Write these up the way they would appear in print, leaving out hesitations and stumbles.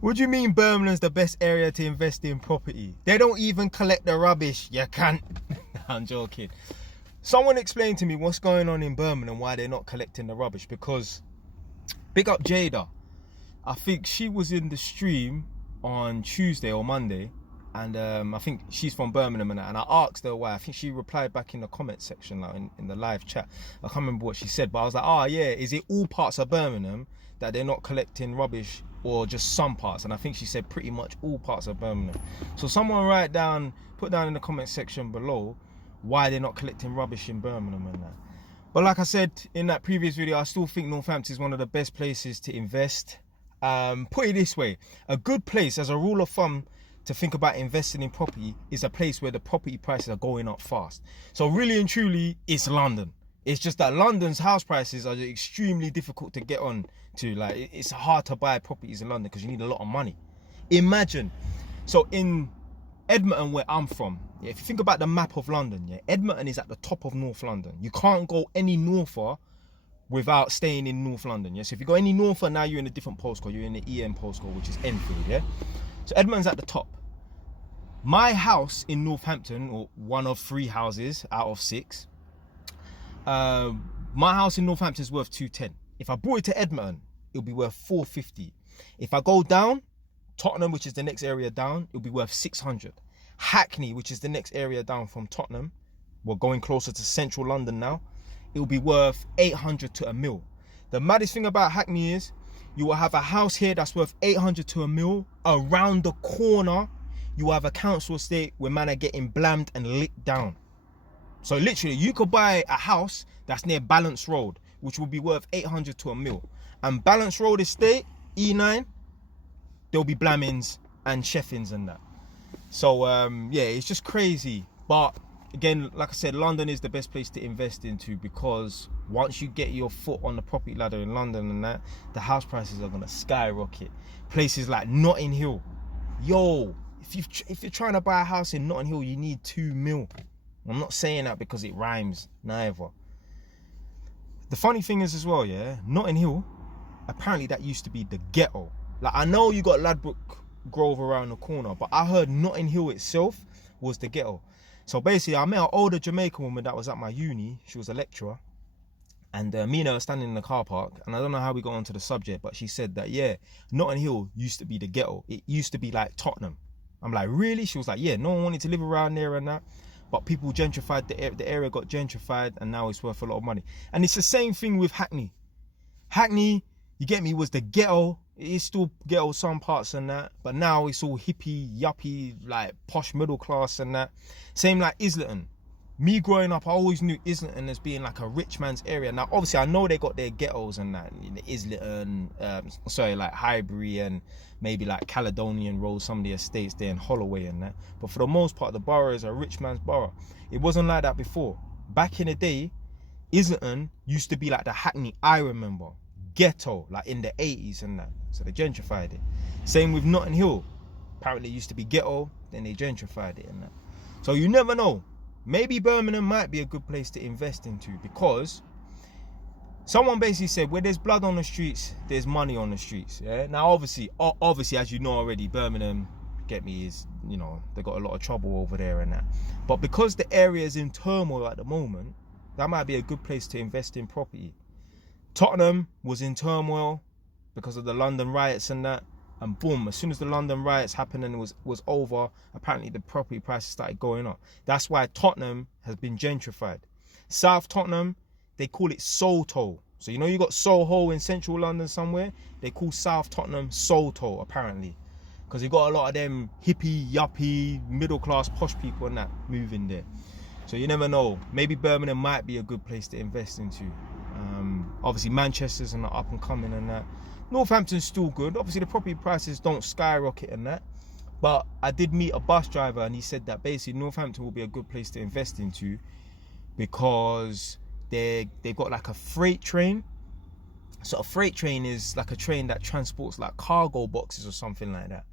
What do you mean Birmingham's the best area to invest in property? They don't even collect the rubbish. You can't. I'm joking. Someone explained to me what's going on in Birmingham, why they're not collecting the rubbish. Because, big up Jada. I think she was in the stream on Tuesday or Monday. And I think she's from Birmingham and I asked her why. I think she replied back in the comment section, like in the live chat. I can't remember what she said, but I was like, oh yeah, is it all parts of Birmingham that they're not collecting rubbish, or just some parts? And I think she said pretty much all parts of Birmingham. So someone put down in the comment section below why they're not collecting rubbish in Birmingham and that. But like I said in that previous video, I still think Northampton is one of the best places to invest. Put it this way, a good place as a rule of thumb to think about investing in property is a place where the property prices are going up fast. So really and truly, it's London. It's just that London's house prices are extremely difficult to get on to. Like, it's hard to buy properties in London because you need a lot of money. Imagine, so in Edmonton, where I'm from, yeah, if you think about the map of London, yeah, Edmonton is at the top of North London. You can't go any norther without staying in North London. Yeah, so if you go any norther, now you're in a different postcode. You're in the EM postcode, which is Enfield. Yeah, so Edmonton's at the top. My house in Northampton, or one of 3 houses out of 6, my house in Northampton is worth 210. If I brought it to Edmonton, it'll be worth 450. If I go down, Tottenham, which is the next area down, it'll be worth 600. Hackney, which is the next area down from Tottenham, we're going closer to central London now, it'll be worth 800 to a mil. The maddest thing about Hackney is you will have a house here that's worth 800 to a mil. Around the corner, you have a council estate where man are getting blammed and licked down. So literally, you could buy a house that's near Balance Road, which will be worth 800 to a mil. And Balance Road Estate, E9, there'll be blammings and cheffings and that. So yeah, it's just crazy. But again, like I said, London is the best place to invest into, because once you get your foot on the property ladder in London and that, the house prices are gonna skyrocket. Places like Notting Hill, yo, if you're trying to buy a house in Notting Hill, you need 2 mil. I'm not saying that because it rhymes, neither. The funny thing is as well, yeah, Notting Hill, apparently that used to be the ghetto. Like, I know you got Ladbroke Grove around the corner, but I heard Notting Hill itself was the ghetto. So basically, I met an older Jamaican woman that was at my uni. She was a lecturer. And me and her were standing in the car park, and I don't know how we got onto the subject, but she said that, yeah, Notting Hill used to be the ghetto. It used to be like Tottenham. I'm like, really? She was like, yeah, no one wanted to live around there and that, but people gentrified, the area got gentrified, and now it's worth a lot of money. And it's the same thing with Hackney. Hackney, you get me, was the ghetto. It is still ghetto some parts and that, but now it's all hippie, yuppie, like posh middle class and that. Same like Islington. Me growing up, I always knew Islington as being like a rich man's area. Now, obviously, I know they got their ghettos and that, in Islington, like Highbury and maybe like Caledonian Road, some of the estates there in Holloway and that. But for the most part, the borough is a rich man's borough. It wasn't like that before. Back in the day, Islington used to be like the Hackney I remember. Ghetto, like in the 80s and that. So they gentrified it. Same with Notting Hill. Apparently it used to be ghetto, then they gentrified it and that. So you never know. Maybe Birmingham might be a good place to invest into, because someone basically said, where there's blood on the streets, there's money on the streets. Yeah. Now, obviously, as you know already, Birmingham, get me, is, you know, they got a lot of trouble over there and that. But because the area is in turmoil at the moment, that might be a good place to invest in property. Tottenham was in turmoil because of the London riots and that. And boom, as soon as the London riots happened and it was over, apparently the property prices started going up. That's why Tottenham has been gentrified. South Tottenham, they call it Soho. So you know you got Soho in central London somewhere? They call South Tottenham Soho, apparently. Because you got a lot of them hippie, yuppie, middle class, posh people and that moving there. So you never know. Maybe Birmingham might be a good place to invest into. Obviously Manchester's and the up and coming and that. Northampton's still good. Obviously the property prices don't skyrocket and that, but I did meet a bus driver and he said that basically Northampton will be a good place to invest into, because they've got like a freight train. So a freight train is like a train that transports like cargo boxes or something like that.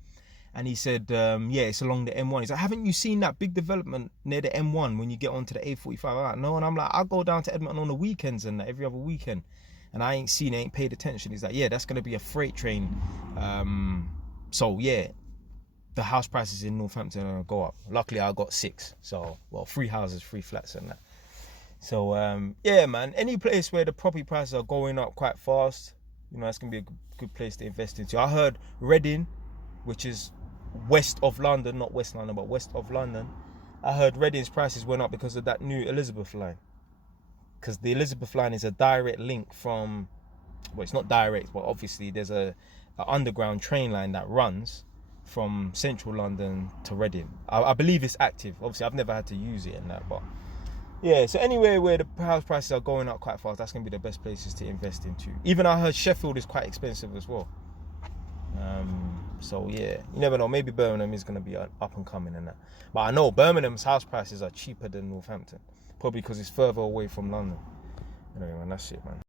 And he said, yeah, it's along the M1. He's like, haven't you seen that big development near the M1 when you get onto the A45? I'm like, no. And I'm like, I go down to Edmonton on the weekends and every other weekend, and I ain't paid attention. He's like, yeah, that's going to be a freight train So yeah, the house prices in Northampton are gonna go up. Luckily, I got 6, so 3 houses, 3 flats, and that. So yeah, man. Any place where the property prices are going up quite fast, that's gonna be a good place to invest into. I heard Reading, which is west of London, not West London, but west of London. I heard Reading's prices went up because of that new Elizabeth line. Because the Elizabeth line is a direct link from, well, it's not direct, but obviously there's a underground train line that runs from central London to Reading. I believe it's active. Obviously, I've never had to use it and that, but yeah. So anywhere where the house prices are going up quite fast, that's gonna be the best places to invest into. Even I heard Sheffield is quite expensive as well. So yeah, you never know. Maybe Birmingham is gonna be up and coming and that. But I know Birmingham's house prices are cheaper than Northampton, probably because it's further away from London. Anyway, man, that's it, man.